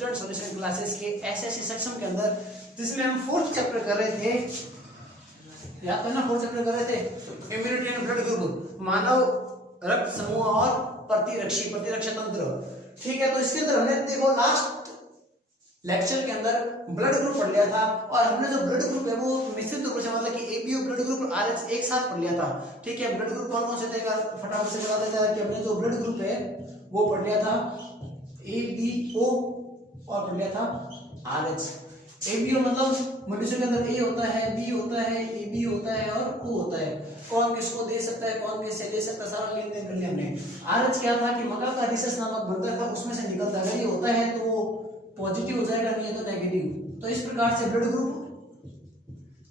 Student solution classes के SSC section के अंदर, जिसमें हम 4th चैप्टर कर रहे थे, याद करना 4th चैप्टर कर रहे थे इम्यूनिटी एंड ब्लड ग्रुप, मानव रक्त समूह और प्रतिरक्षा तंत्र। ठीक है, तो इसके अंदर हमने देखो लास्ट लेक्चर के अंदर ब्लड ग्रुप पढ़ लिया था, और हमने जो ब्लड ग्रुप है वो निश्चित रूप से मतलब कि एबीओ ब्लड ग्रुप और आरएच एक साथ पढ़ लिया था। ठीक है, ब्लड ग्रुप कौन कौन से थे फटाफट से बता देते हैं कि हमने जो ब्लड ग्रुप है वो पढ़ लिया था एबीओ और पढ़ लिया था आरएच। एबीओ मतलब मनुष्य के अंदर ए होता है, बी होता है, एबी होता है और ओ होता है, कौन किसको दे सकता है, कौन किससे ले सकता है, सारा लेन देन कर लिया हमने। आरएच क्या था कि मका का रिसेस नामक बंदर था, उसमें से निकलता है, अगर ये होता है तो वो पॉजिटिव हो जाएगा, नहीं है तो नेगेटिव। तो इस प्रकार से ब्लड ग्रुप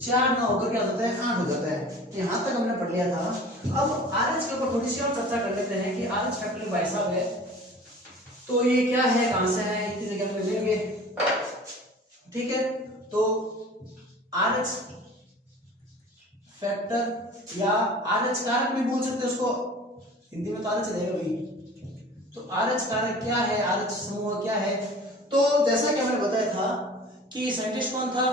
4 ना होकर क्या होता है 8 हो जाता है। यहां तक हमने पढ़ लिया था। अब आरएच के ऊपर थोड़ी सी और चर्चा कर लेते हैं कि आरएच फैक्टर भाई साहब है तो ये क्या है, कहां से है, इतनी जगह में लेंगे। ठीक है, तो आरएच फैक्टर या आरएच कारक भी बोल सकते हैं उसको, हिंदी में तो आरएच रहेगा भाई। तो आरएच कारक क्या है, आरएच समूह क्या है, तो जैसा कि हमने बताया था कि साइंटिस्ट कौन था,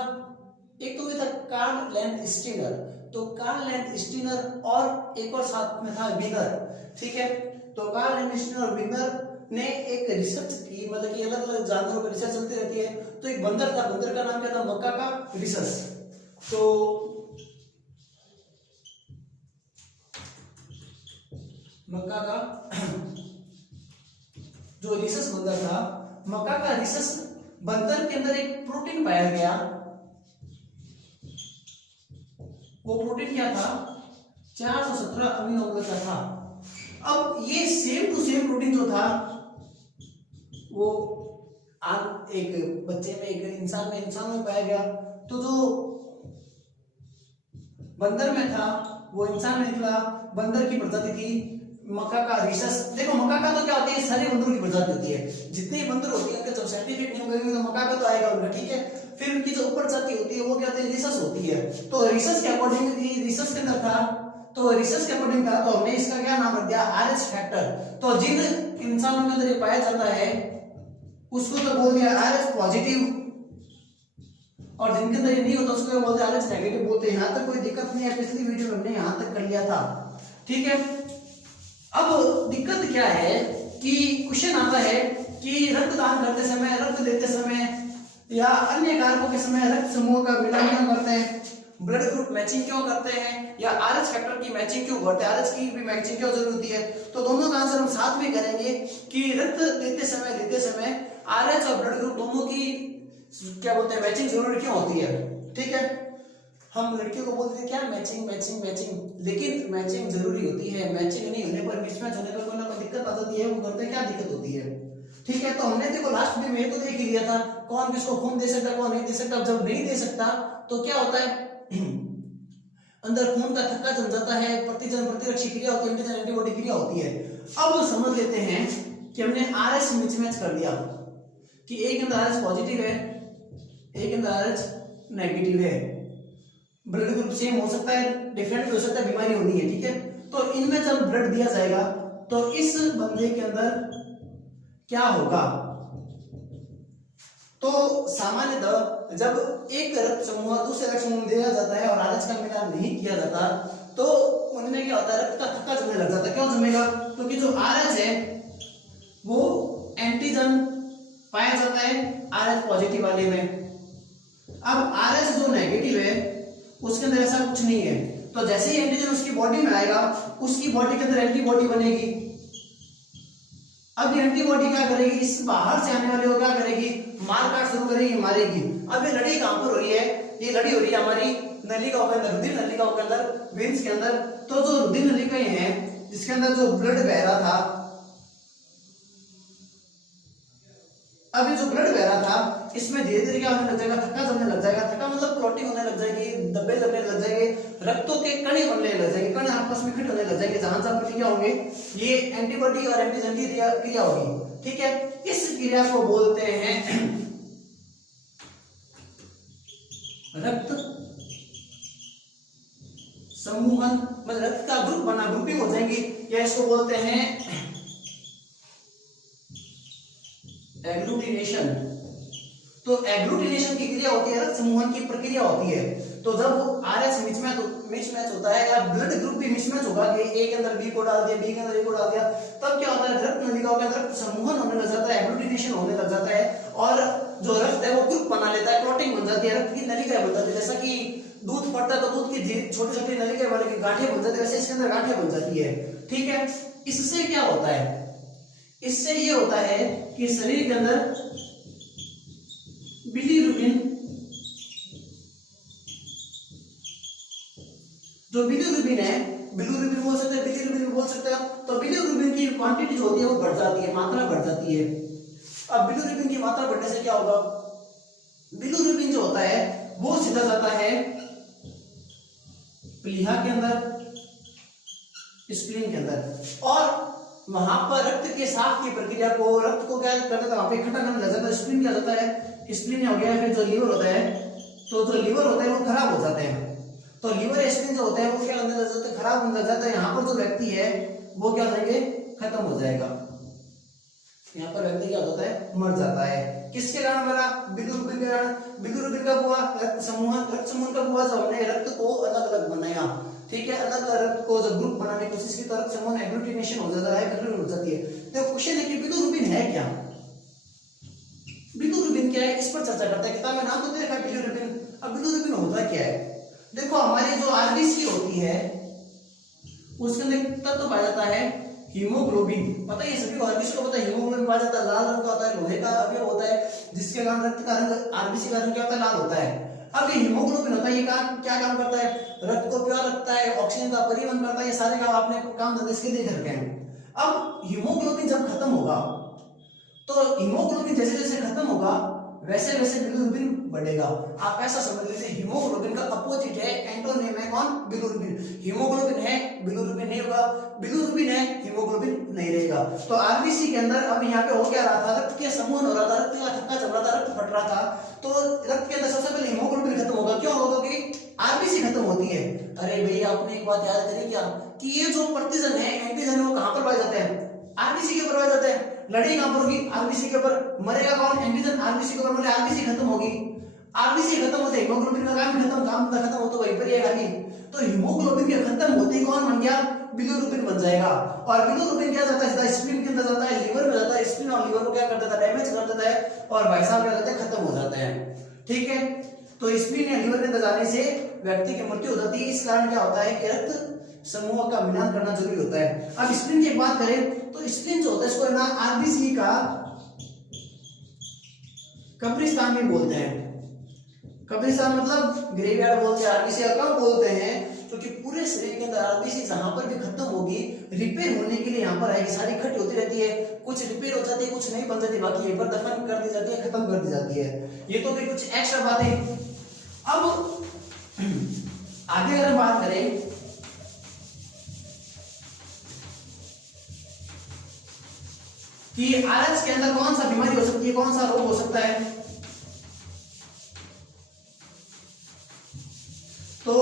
एक तो ये था कार्ल लैंडस्टीनर, तो कार्ल लैंडस्टीनर और एक और साथ में था विगर। ठीक है, तो कार्ल लैंडस्टीनर और विगर ने एक रिसर्च की, मतलब कि अलग अलग जानवरों पर रिसर्च चलती रहती है। तो एक बंदर था, बंदर का नाम क्या था, मक्का का रिसस। तो मक्का का जो रिसस बंदर था, मक्का का रिसस बंदर के अंदर एक प्रोटीन पाया गया। वो प्रोटीन क्या था, 417 अमीनो अम्ल का था। अब ये सेम टू सेम प्रोटीन जो था वो एक बच्चे में, एक इंसान में पाया गया। तो जो बंदर में था वो इंसान में निकला, बंदर की प्रजाति थी मक्का का रिसस। देखो मक्का का तो क्या होती है, सारे बंदरों की प्रजाति होती है, जितने बंदर होती है उनका जब साइंटिफिक नेम करेंगे तो मक्का का तो आएगा उनका। ठीक है, फिर उनकी जो ऊपर जाति होती है वो क्या होती है, रिसस होती है। तो रिसस के अकॉर्डिंग रिसस के अंदर था, तो रिसस के अकॉर्डिंग था, तो हमने इसका क्या नाम रख दिया, आरएच फैक्टर। तो जिन इंसानों के अंदर ये पाया जाता है उसको तो बोल दिया आरएच पॉजिटिव, और जिनके अंदर ये नहीं होता उसको बोलते हैं आरएच नेगेटिव बोलते हैं। यहां तक कोई दिक्कत नहीं है, पिछली वीडियो में हमने यहां तक कर लिया था। ठीक है, अब दिक्कत क्या है कि क्वेश्चन आता है कि रक्तदान करते समय, रक्त देते समय या अन्य कारकों के समय रक्त समूह का मिलान क्यों करते हैं, ब्लड ग्रुप मैचिंग क्यों करते हैं, या आरएच फैक्टर की मैचिंग क्यों करते हैं, आरएच की भी मैचिंग क्यों जरूरी होती है। तो दोनों का आंसर हम साथ में करेंगे कि रक्त देते समय आरएच और ब्लड ग्रुप दोनों की क्या बोलते हैं मैचिंग जरूरी क्यों होती है। ठीक है, हम लड़कियों को बोलते हैं क्या मैचिंग मैचिंग मैचिंग, लेकिन मैचिंग जरूरी होती है। मैचिंग नहीं होने पर, मिसमैच होने पर कोई ना कोई दिक्कत आ जाती है, वो करते क्या दिक्कत होती है। ठीक है, तो हमने देखो लास्ट में ये तो देख ही लिया था कौन किसको खून दे सकता, कौन नहीं दे सकता। जब नहीं दे सकता तो क्या होता है अंदर खून का थक्का जम जाता है, प्रतिरक्षी क्रिया होती है, एंटीजन एंटीबॉडी क्रिया होती है। अब समझ लेते हैं कि हमने आरएच मिसमैच कर दिया कि एक अंदर आरएच पॉजिटिव है, एक अंदर आरएच नेगेटिव है। ब्लड ग्रुप सेम हो सकता है, डिफरेंट भी हो सकता है, बीमारी होनी है। ठीक है, तो इनमें जब ब्लड दिया जाएगा तो इस बंदे के अंदर क्या होगा, तो सामान्यतः जब एक रक्त समूह दूसरे रक्त समूह में दिया जाता है और आरएच का मिलान नहीं किया जाता तो उनमें क्या होता है, रक्त का थक्का जमने लग जाता है। क्यों जमेगा, क्योंकि जो आरएच है वो एंटीजन पाया जाता है आरएच पॉजिटिव वाले में। अब आरएच जो नेगेटिव है उसके अंदर ऐसा कुछ नहीं है, तो जैसे ही एंटीजन उसकी बॉडी में आएगा उसकी बॉडी के अंदर एंटीबॉडी बनेगी। अब ये एंटीबॉडी क्या करेगी, इस बाहर से आने वाले को क्या करेगी, मार काट शुरू करेगी, मारेगी। अब ये लड़ी कहां पर हो रही है, ये लड़ी हो रही है हमारी नलिकाओं के अंदर, रुधिर नलिकाओं के अंदर, वेन्स के अंदर। तो जो रुधिर नलिकाएं हैं जिसके अंदर जो ब्लड बह रहा था, अभी जो ब्लड बह रहा था इसमें धीरे धीरे क्या होने लग जाएगा, थक्का जमने लग जाएगा। थक्का मतलब क्लॉटिंग होने लग जाएगी, धब्बे लगने लग जाएंगे, रक्तों के कण बनने लग जाएंगे, कण आपस में फिट होने लग जाएंगे। जहां जहां पर क्या होंगे, ये एंटीबॉडी और एंटीजन की क्रिया होगी। ठीक है, इस क्रिया को बोलते हैं रक्त समूहन, मतलब रक्त का ग्रुप बना, ग्रुपिंग हो जाएंगी, या इसको बोलते हैं एग्लूटिनेशन। तो एग्लूटिनेशन की क्रिया होती है, रक्त समूहन की प्रक्रिया होती है। तो जब आरएच मिसमैच होता है या ब्लड ग्रुप भी मिसमैच होगा कि ए के अंदर बी को डाल दिया, बी के अंदर ए को डाल दिया, तब क्या होता है, रक्त नलिकाओं के अंदर रक्त समूहन होने लग जाता है, एग्लूटिनेशन होने लग जाता है और जो रक्त है वो ग्रुप बना लेता है, क्लॉटिंग बन जाती है, रक्त की नलिकाएं बन जाती है। जैसा कि दूध फटता है तो दूध की छोटी छोटी नलिकाएं बन के गांठें बन जाती है, वैसे इसके अंदर गांठें बन जाती है। ठीक है, इससे क्या होता है, इससे ये होता है कि शरीर के अंदर बिलीरुबिन, जो बिलीरुबिन है, बिलीरुबिन बोल सकते हैं, बिलीरुबिन बोल सकते हैं, तो बिलीरुबिन की क्वांटिटी जो होती है वो बढ़ जाती है, मात्रा बढ़ जाती है। अब बिलीरुबिन की मात्रा बढ़ने से क्या होगा, बिलीरुबिन जो होता है वो सीधा जाता है प्लीहा के अंदर, स्प्लीन के अंदर, और वहां पर रक्त के साफ की प्रक्रिया को, रक्त को क्या करता है, वहां पे इकट्ठा करने लग जाता है, स्प्लीन क्या होता है, स्प्लीन हो गया। फिर जो लीवर होता है, तो जो लीवर होता है वो खराब हो जाते हैं, तो लीवर स्प्लीन जो होता है वो क्या होने लग जाता है, खराब होने लग जाता है। यहाँ पर जो व्यक्ति है वो क्या हो जाएंगे, खत्म हो जाएगा, यहाँ पर व्यक्ति क्या होता है, मर जाता है। किसके कारण बना, बिलीरुबिन के कारण। बिलीरुबिन कब हुआ, रक्त समूहन कब हुआ, जब हमने रक्त को अलग अलग बनाया। ठीक है, अलग अलग रक्त को जब ग्रुप बनाने की कोशिश की तो रक्त समूहन एग्लूटिनेशन हो जाता है, एग्लूटिनेशन हो जाती है। तो क्वेश्चन है कि बिलीरुबिन है क्या, बिलीरुबिन क्या है, इस पर चर्चा करते हैं। किताब में नाम तो दे रखा है बिलीरुबिन। अब बिलीरुबिन होता क्या है, देखो हमारी जो आरबीसी होती है उसके अंदर तत्व पाया जाता है हीमोग्लोबिन, पता है सभी को, आरबीसी को पता है, हीमोग्लोबिन पाया जाता है, लाल रंग का होता है, लोहे का अवयव होता है, जिसके कारण रक्त का रंग, आरबीसी का रंग क्या होता है, लाल होता है। अब ये हीमोग्लोबिन होता है, ये क्या काम करता है, रक्त को प्योर रखता है, ऑक्सीजन का परिवहन करता है, ये सारे काम आपने काम धंधे इसके लिए करके हैं। अब हीमोग्लोबिन जब खत्म होगा तो हीमोग्लोबिन जैसे जैसे खत्म होगा वैसे वैसे बिलीरुबिन बढ़ेगा। आप ऐसा समझ लीजिए, हीमोग्लोबिन का अपोजिट है, एंटोनिम है कौन, बिलीरुबिन। हीमोग्लोबिन है, बिलीरुबिन नहीं होगा, बिलीरुबिन है, हीमोग्लोबिन नहीं रहेगा। तो आरबीसी के अंदर अब यहाँ पे हो क्या रहा था, रक्त के समूहन हो रहा था, रक्त का थक्का चल रहा था, रक्त फट रहा था, तो रक्त के अंदर सबसे पहले हीमोग्लोबिन खत्म होगा। क्यों होगा, कि आरबीसी खत्म होती है। अरे भैया आपने एक बात याद करी क्या, कि ये जो प्रतिजन है, एंटीजन वो कहां पर पाए जाते हैं, आरबीसी के ऊपर पाए जाते हैं। लड़ाई कहां पर होगी, आरबीसी के ऊपर, मरेगा कौन, एंटीजन आरबीसी के ऊपर मरे, आरबीसी खत्म होगी, आरबीसी खत्म होते हीमोग्लोबिन का काम खत्म हो तो वहीं पर ही खाली। तो हीमोग्लोबिन के खत्म होते ही कौन बन गया, बिलीरुबिन बन जाएगा। और बिलीरुबिन क्या जाता है, स्प्लीन के अंदर जाता है, लीवर में जाता है, स्प्लीन और लीवर को क्या कर देता है, डैमेज कर देता है, और भाई साहब क्या करते हैं, खत्म हो जाते हैं। ठीक है, तो स्प्लीन या लीवर के अंदर जाने से व्यक्ति की मृत्यु हो जाती है। इस कारण क्या होता है कि रक्त समूह का मिलान करना जरूरी होता है। अब स्प्लीन की बात करें तो स्प्लीन जो होता है इसको ना आरबीसी का कब्रिस्तान भी बोलते हैं। कब्रिस्तान मतलब ग्रेवयार्ड बोलते हैं, आरबीसी का क्यों बोलते हैं, क्योंकि पूरे शरीर के अंदर आरबीसी जहां पर भी खत्म होगी, रिपेयर होने के लिए यहाँ पर आएगी, सारी इकट्ठी होती रहती है, कुछ रिपेयर हो जाती है, कुछ नहीं बन जाती, बाकी यहीं पर दफन कर दी जाती है, खत्म कर दी जाती है। ये तो भी कुछ एक्स्ट्रा बातें। अब आगे अगर बात करें कि आरएच के अंदर कौन सा बीमारी हो सकती है, कौन सा रोग हो सकता है, तो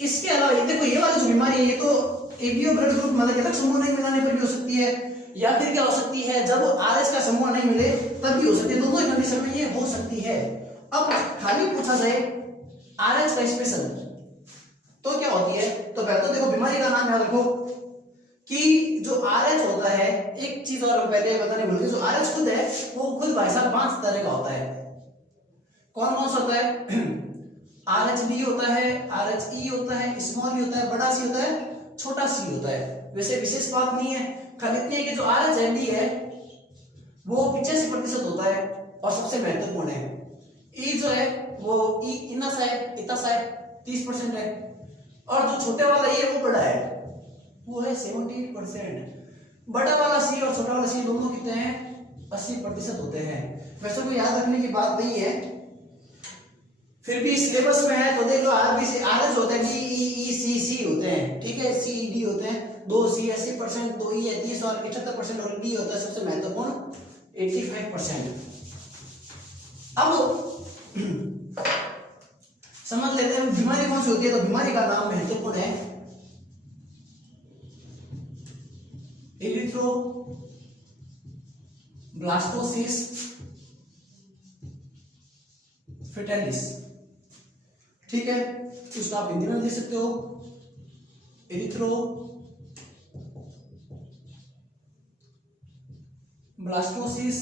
इसके अलावा ये देखो, ये वाली जो बीमारी है ये तो एबीओ ब्लड ग्रुप मतलब रक्त समूह नहीं मिलाने पर भी हो सकती है, या फिर क्या हो सकती है, जब आरएच का समूह नहीं मिले तब भी हो सकती है, दोनों ही कंडीशन में ये हो सकती है। अब खाली पूछा जाए आरएच का स्पेशल तो क्या होती है, तो पहले तो देखो बीमारी का नाम याद रखो कि जो आरएच होता है, एक चीज और पहले बताने भूल गए, जो आरएच खुद है वो खुद भाई साहब 5 तरह का होता है। कौन कौन सा होता है, आरएच बी होता है, आरएच ई होता है, स्मॉल ई होता है, बड़ा सी होता है, छोटा सी होता है। वैसे विशेष बात नहीं है, खाली इतनी है कि जो आरएच एम डी है वो 85% होता है और सबसे महत्वपूर्ण है। ई जो है वो इनस है, इतस है, 30% है, और जो छोटे वाला ये वो बड़ा है, वो है 70%। बड़ा वाला सी और छोटा वाला सी दोनों कितने हैं, 80% होते हैं। वैसे कोई याद रखने की बात नहीं है, फिर भी सिलेबस में है तो देख लो, आरबीसी आरएच होता है, डी ई सी सी होते हैं, ठीक है, सी डी होते हैं, 2 सी 80%, 2 ई 30 और 75%, और डी होता है सबसे महत्वपूर्ण 85%। अब समझ लेते हैं बीमारी कौन सी होती है, तो बीमारी का नाम महत्वपूर्ण है एरिथ्रोब्लास्टोसिस फेटालिस, ठीक है। उसका आप हिंदी में लिख सकते हो एरिथ्रो ब्लास्टोसिस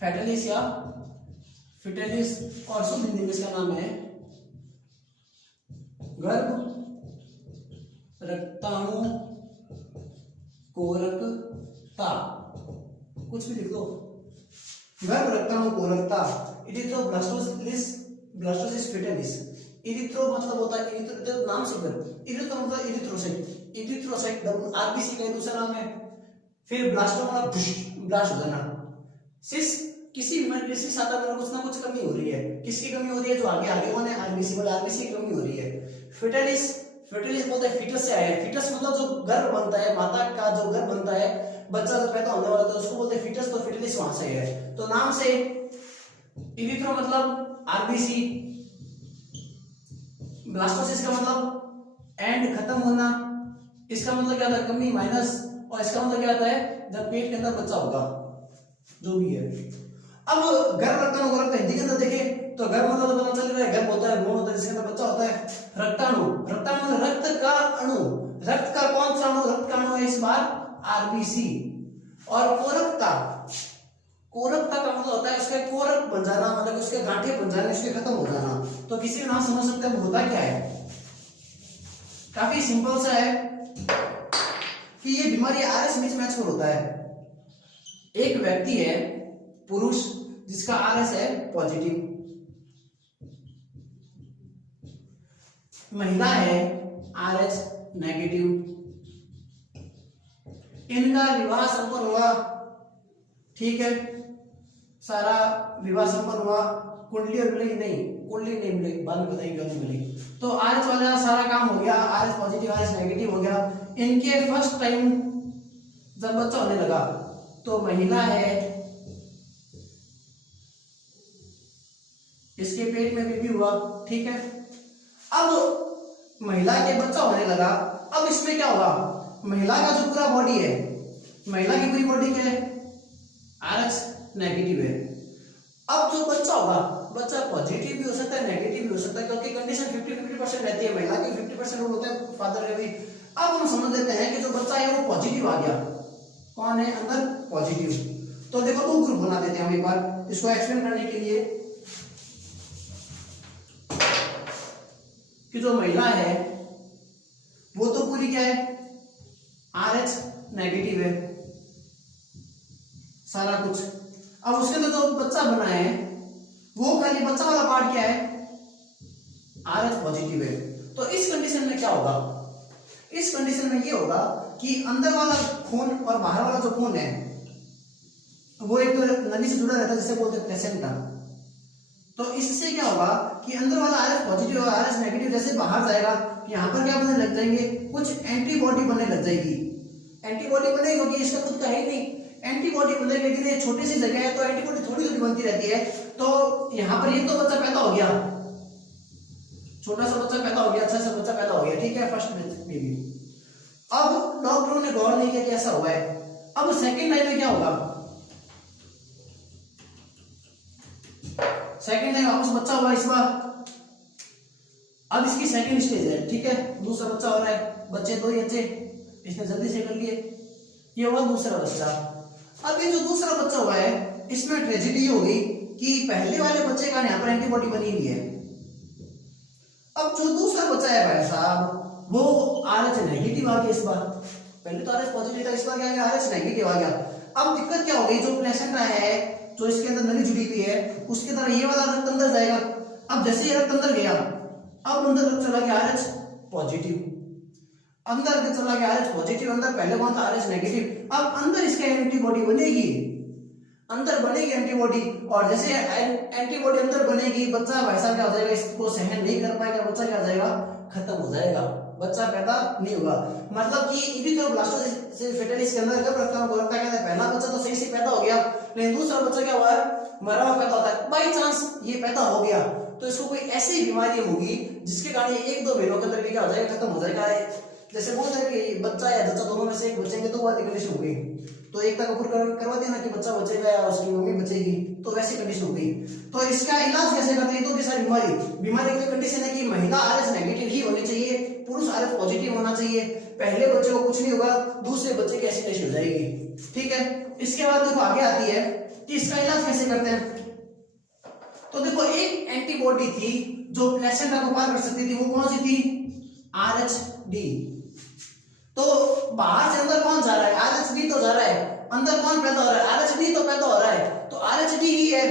फेटालिस या फेटालिस, और शुद्ध हिंदी में इसका नाम है गर्भ रक्ताणु कोरकता, कुछ भी लिख दो, गर्भ रक्ताणु कोरकता। Erythroblastosis fetalis. इरिथ्रो मतलब होता है इरिथ्रो, नाम से गर्भ, इरिथ्रो मतलब इरिथ्रोसाइट, इरिथ्रोसाइट आरबीसी का दूसरा नाम है। फिर ब्लास्टो मतलब ब्लास्ट हो जाना। सिस किसी में किसी साता में कुछ ना कुछ कमी हो रही है, किसकी कमी हो रही है, जो आगे आगे कौन है, आरबीसी, मतलब आरबीसी की कमी हो रही है। फेटालिस, फेटालिस बोलते हैं फीटस से आया है। फीटस मतलब जो गर्भ बनता है, माता का जो गर्भ बनता है, बच्चा जो पैदा होने वाला था उसको बोलते हैं फीटस, तो फेटालिस वहां से है। तो नाम से इरिथ्रो मतलब आरबीसी, ब्लास्टोसिस का मतलब एंड खत्म होना, इसका मतलब क्या होता है कमी माइनस, और इसका मतलब क्या होता है जब पेट के अंदर बच्चा होगा, जो भी है। अब गर्भ रक्ताणु कोरकता हिंदी के अंदर देखें तो गर्भ मतलब तो पता चल रहा है, गर्भ होता है, भ्रूण होता है, जिसके अंदर बच्चा होता है। रक्ताणु, रक्ताणु रक्त का अणु, रक्त का कौन सा अणु, रक्त का अणु है इस बार आरबीसी। और कोरकता, कोरकता का मतलब होता है उसके कोरक बन जाना, मतलब उसके गांठे बन जाने, उसके खत्म हो जाना। तो किसी का नाम समझ सकते हैं होता क्या है, काफी सिंपल सा है कि ये बीमारी आरएस मिसमैच पर होता है। एक व्यक्ति है पुरुष जिसका आरएस है पॉजिटिव, महिला है आरएच नेगेटिव, इनका विवाह संपन्न हुआ, ठीक है, सारा विवाह संपन्न हुआ, कुंडली और मिलेगी नहीं, कुंडली नहीं मिलेगी, बाद में बताएंगे क्यों नहीं मिलेगी। तो आरएच वाला सारा काम हो गया, आरएच पॉजिटिव आरएच नेगेटिव हो गया। इनके फर्स्ट टाइम जब बच्चा होने लगा तो महिला है, इसके पेट में बेबी हुआ, ठीक है। अब महिला के बच्चा होने लगा, अब इसमें क्या होगा, महिला का जो पूरा बॉडी है, महिला की पूरी बॉडी क्या है, आरएच नेगेटिव है। अब जो बच्चा होगा, बच्चा पॉजिटिव भी हो सकता है नेगेटिव भी हो सकता है, क्योंकि कंडीशन 50-50% रहती है, महिला की 50% रोल होता है, फादर का भी। अब हम समझ लेते हैं कि जो बच्चा है वो पॉजिटिव आ गया, कौन है अंदर पॉजिटिव। तो देखो दो ग्रुप बना देते हैं हम एक बार इसको एक्सप्लेन करने के लिए, कि जो महिला है वो तो पूरी क्या है, आरएच नेगेटिव है सारा कुछ। अब उसके अंदर जो बच्चा बना है वो खाली बच्चा वाला पार्ट क्या है, आरएच पॉजिटिव है। तो इस कंडीशन में क्या होगा, इस कंडीशन में ये होगा कि अंदर वाला खून और बाहर वाला जो खून है वो एक नली से जुड़ा रहता है, जिसे बोलते हैं प्लेसेंटा। तो इससे क्या होगा कि अंदर वाला आरएच पॉजिटिव और आरएच नेगेटिव जैसे बाहर जाएगा, यहाँ पर क्या बनने लग जाएंगे, कुछ एंटीबॉडी बनने लग जाएगी। एंटीबॉडी बनेगी क्योंकि इसका खुद का है ही नहीं, एंटीबॉडी बनेगी, लेकिन ये छोटी सी जगह है तो एंटीबॉडी थोड़ी थोड़ी बनती रहती है। तो यहाँ पर ये तो बच्चा पैदा हो गया, छोटा सा बच्चा पैदा हो गया, अच्छा सा बच्चा पैदा हो गया, ठीक है, फर्स्ट बेबी। अब डॉक्टरों ने गौर नहीं किया कि ऐसा हुआ है। अब सेकेंड टाइम में क्या होगा, सेकेंड टाइम वापस बच्चा हुआ इस बार, अब इसकी सेकेंड स्टेज है, ठीक है, दूसरा बच्चा हो रहा है, बच्चे दो ही बच्चे, इसने जल्दी से कर लिए, ये हुआ दूसरा बच्चा। अब ये जो दूसरा बच्चा हुआ है इसमें ट्रेजेडी हो गई कि पहले वाले बच्चे का यहाँ पर एंटीबॉडी बनी हुई है। अब जो दूसरा बच्चा है भाई साहब वो आरएच नेगेटिव आ गया इस बार, पहले तो आरएच पॉजिटिव था, इस बार क्या आ गया, आरएच नेगेटिव आ गया। अब दिक्कत क्या हो गई, जो प्लेसेंटा है जो इसके अंदर नली जुड़ी हुई है उसके तरह ये वाला रक्त अंदर जाएगा। अब जैसे ये रक्त अंदर गया, अब अंदर चला गया आरएच पॉजिटिव, अंदर चला गया आरएच पॉजिटिव, अंदर पहले कौन था, आरएच नेगेटिव। अब अंदर इसका एंटीबॉडी बनेगी, अंदर बनेगी एंटीबॉडी, और जैसे एंटीबॉडी अंदर बनेगी बच्चा वैसा क्या हो जाएगा, इसको सहन नहीं कर पाएगा, बच्चा क्या हो जाएगा, खत्म हो जाएगा, बच्चा पैदा नहीं होगा। मतलब कि इरिथ्रोब्लास्टोसिस फेटालिस के अंदर गर्भ रक्ताणु कोरकता कहते हैं, पहला बच्चा तो सही से पैदा हो गया, लेकिन दूसरा बच्चा क्या हुआ, मरा हुआ पैदा होता है। बाई चांस ये पैदा हो गया तो इसको कोई ऐसी बीमारी होगी जिसके कारण एक दो महीनों के अंदर क्या हो जाएगा, खत्म हो जाएगा। जैसे बोलते हैं कि बच्चा या बच्चा दोनों में से एक बचेंगे तो वो वाली कंडीशन होगी। तो एकता कपूर करवा दिया ना कि बच्चा बचेगा या उसकी मम्मी बचेगी, तो वैसी कंडीशन हो गई। तो इसका इलाज कैसे करते हैं? तो भी सारी बीमारी की कंडीशन है कि महिला आरएच नेगेटिव ही होनी चाहिए, पुरुष आरएच पॉजिटिव होना चाहिए। पहले बच्चे को कुछ नहीं होगा, दूसरे बच्चे की ऐसी तैसी हो जाएगी, ठीक है। इसके बाद देखो आगे आती है कि इसका इलाज कैसे करते हैं। तो देखो एक एंटीबॉडी थी जो प्लेसेंटा को पार कर सकती थी, वो कौन सी थी? आरएचडी। तो बाहर से अंदर कौन जा रहा है? आरएचडी तो जा रहा है, अंदर कौन पैदा हो रहा है? आरएचडी तो पैदा हो रहा है, तो आरएचडी ही है।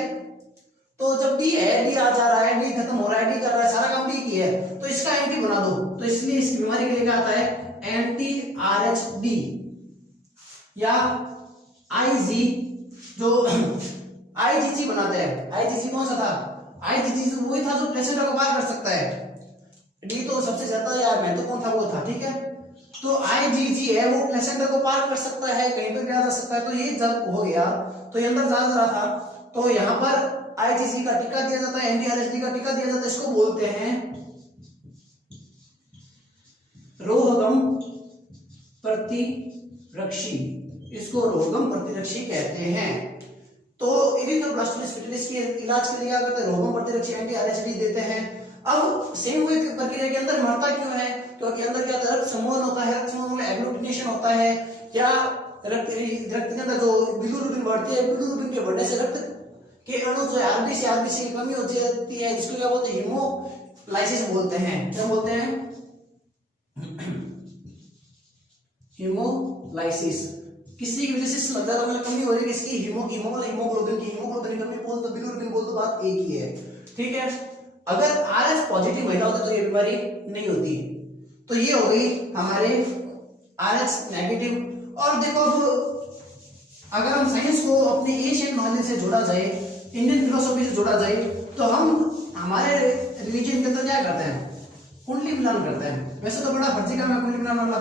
तो जब डी है, डी आ जा रहा है, डी खत्म हो रहा है, डी कर रहा है, सारा काम डी की है, तो इसका एंटी बना दो। तो इसलिए इस बीमारी के लिए क्या आता है? एंटी आरएचडी या आईजी, जो आईजीजी बनाते हैं। आईजीजी कौन सा था? आईजीजी वही था जो प्लेसेंटा को पार कर सकता है। डी तो सबसे ज्यादा यार महत्वपूर्ण था, वो था, ठीक है। तो आईजीजी है, वो प्लेसेंटा को पार कर सकता है, कहीं पर भी आ सकता है। तो ये जब हो गया तो ये अंदर जा रहा था, तो यहाँ पर आईजीजी का टीका दिया जाता है, एंटी-आरएचडी का टीका दिया जाता है। इसको बोलते हैं रोहगम प्रतिरक्षी, इसको रोहगम प्रतिरक्षी कहते हैं। तो इरिथ्रोब्लास्टोसिस फर्टिलिस के इलाज के लिए क्या करते हैं? रोहगम प्रतिरक्षी एंटी-आरएचडी देते हैं। अब सेम हुए प्रक्रिया के अंदर मरता क्यों है? क्योंकि अंदर क्या रक्त समूहन होता है, रक्त समूहन में एग्लूटिनेशन होता है, या रक्त के अंदर जो बिलिरुबिन बढ़ती है, बिलिरुबिन के बढ़ने से रक्त के अणु जो है आरबीसी की कमी हो जाती है, जिसको क्या बोलते हैं? हीमोलाइसिस बोलते हैं। क्या बोलते हैं? हीमोलाइसिस। किसी की वजह से ज्यादा मतलब कमी हो रही है, इसकी हीमोग्लोबिन की कमी बोल तो बिलिरुबिन बोल तो बात एक ही है, ठीक है। अगर आरएच पॉजिटिव महिला होता तो ये बीमारी नहीं होती। तो ये हो गई हमारे आरएच नेगेटिव। और देखो अब अगर हम साइंस को अपने एशियन नॉलेज से जोड़ा जाए, इंडियन फिलोसॉफी से जोड़ा जाए, तो हम हमारे रिलीजन के अंदर क्या करते हैं? कुंडली मिलान करते हैं। वैसे तो बड़ा फर्जी काम है कुंडली मिलान वाला,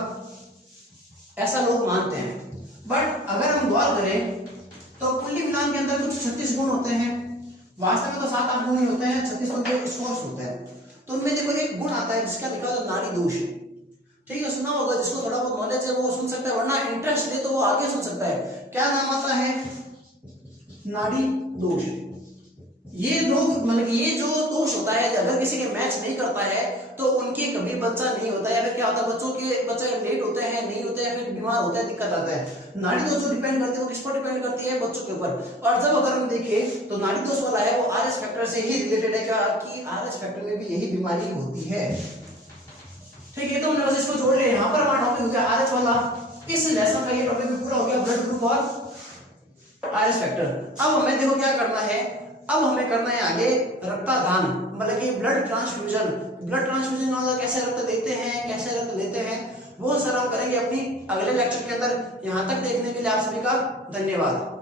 ऐसा लोग मानते हैं, बट अगर हम गौर करें तो कुंडली मिलान के अंदर कुछ 36 गुण होते हैं। वास्तव में तो 7-8 गुण ही होते हैं, 36 गुण के सोर्स होते हैं। तो उनमें देखो एक गुण आता है जिसका लिखा है नाड़ी दोष, ठीक है, सुना होगा। जिसको थोड़ा बहुत नॉलेज है वो सुन सकता है, वरना इंटरेस्ट है तो वो आगे सुन सकता है। क्या नाम आता है? नाड़ी दोष। ये रोग मतलब ये जो दोष होता है, अगर किसी के मैच नहीं करता है तो उनके कभी बच्चा नहीं होता है, या फिर क्या होता है बच्चे लेट होते हैं, नहीं होते हैं, फिर बीमार होता है, दिक्कत आता है। नाड़ी दोष जो डिपेंड करती है वो किस पर डिपेंड करती है? बच्चों के ऊपर। और जब अगर हम देखें तो नाड़ी दोष वाला है वो आरएस फैक्टर से ही रिलेटेड है, क्या कि आरएस फैक्टर में भी यही बीमारी होती है, ठीक है। तो हमने बस इसको जोड़ लिया, यहाँ पर हमारा टॉपिक हो गया आरएच वाला। इस लेसन का ये टॉपिक भी पूरा हो गया, ब्लड ग्रुप और आरएच फैक्टर। अब हमें देखो क्या करना है, अब हमें करना है आगे रक्तदान, मतलब कि ब्लड ट्रांसफ्यूजन वाला कैसे रक्त देते हैं, कैसे रक्त लेते हैं, वो सर हम करेंगे अपनी अगले लेक्चर के अंदर। यहाँ तक देखने के लिए आप सभी का धन्यवाद।